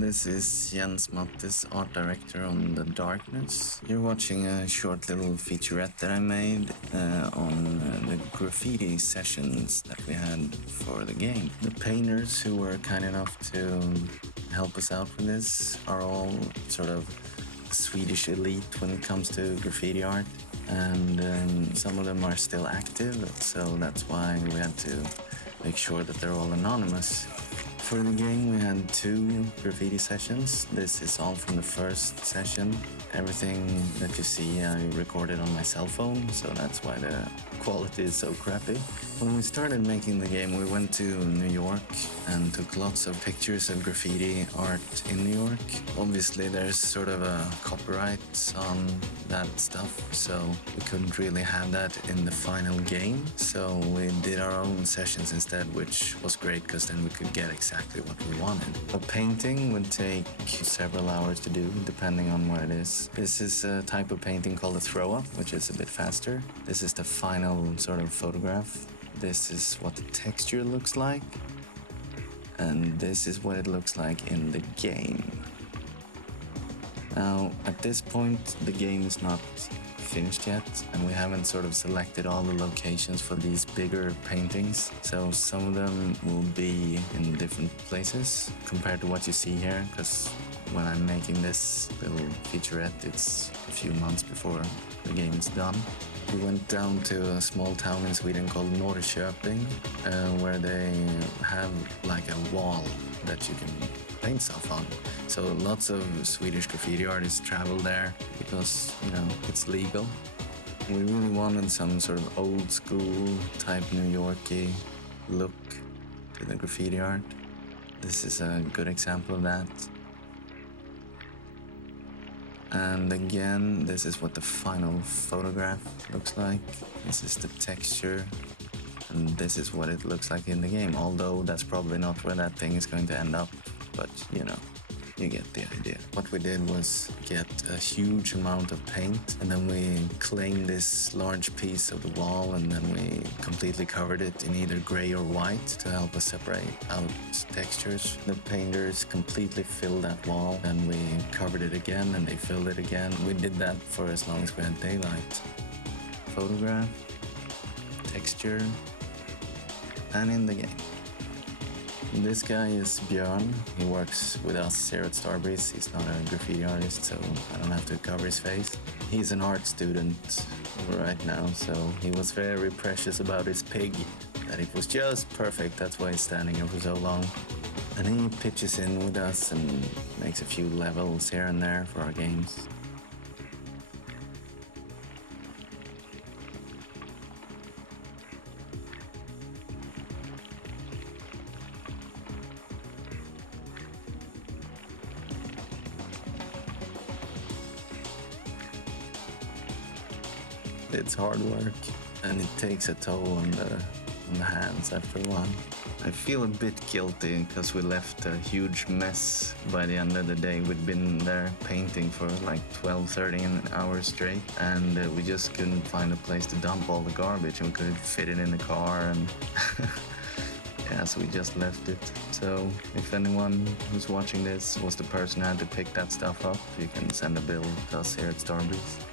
This is Jens Mattis, art director on The Darkness. You're watching a short little featurette that I made on the graffiti sessions that we had for the game. The painters who were kind enough to help us out with this are all sort of Swedish elite when it comes to graffiti art. And some of them are still active, so that's why we had to make sure that they're all anonymous. For the game, we had 2 graffiti sessions. This is all from the first session. Everything that you see I recorded on my cell phone, so that's why the quality is so crappy. When we started making the game, we went to New York and took lots of pictures of graffiti art in New York. Obviously, there's sort of a copyright on that stuff, so we couldn't really have that in the final game. So we did our own sessions instead, which was great because then we could get exactly what we wanted. A painting would take several hours to do, depending on what it is. This is a type of painting called a throw-up, which is a bit faster. This is the final sort of photograph. This is what the texture looks like. And this is what it looks like in the game. Now, at this point, the game is not finished yet, and we haven't sort of selected all the locations for these bigger paintings. So some of them will be in different places compared to what you see here, because when I'm making this little featurette, it's a few months before the game is done. We went down to a small town in Sweden called Norrköping, where they have like a wall that you can paint stuff on. So lots of Swedish graffiti artists travel there because, you know, it's legal. We really wanted some sort of old school type New York-y look to the graffiti art. This is a good example of that. And again, this is what the final photograph looks like. This is the texture, and this is what it looks like in the game. Although that's probably not where that thing is going to end up, but you know, you get the idea. What we did was get a huge amount of paint, and then we claimed this large piece of the wall, and then we completely covered it in either gray or white to help us separate out textures. The painters completely filled that wall, and we covered it again, and they filled it again. We did that for as long as we had daylight. Photograph, texture, and in the game. This guy is Björn. He works with us here at Starbreeze. He's not a graffiti artist, so I don't have to cover his face. He's an art student right now, so he was very precious about his pig, that it was just perfect. That's why he's standing here for so long. And he pitches in with us and makes a few levels here and there for our games. It's hard work, and it takes a toll on the hands after a while. I feel a bit guilty because we left a huge mess by the end of the day. We'd been there painting for like 12-13 hours straight, and we just couldn't find a place to dump all the garbage, and we couldn't fit it in the car, and yeah, so we just left it. So if anyone who's watching this was the person who had to pick that stuff up, you can send a bill to us here at Starbreeze.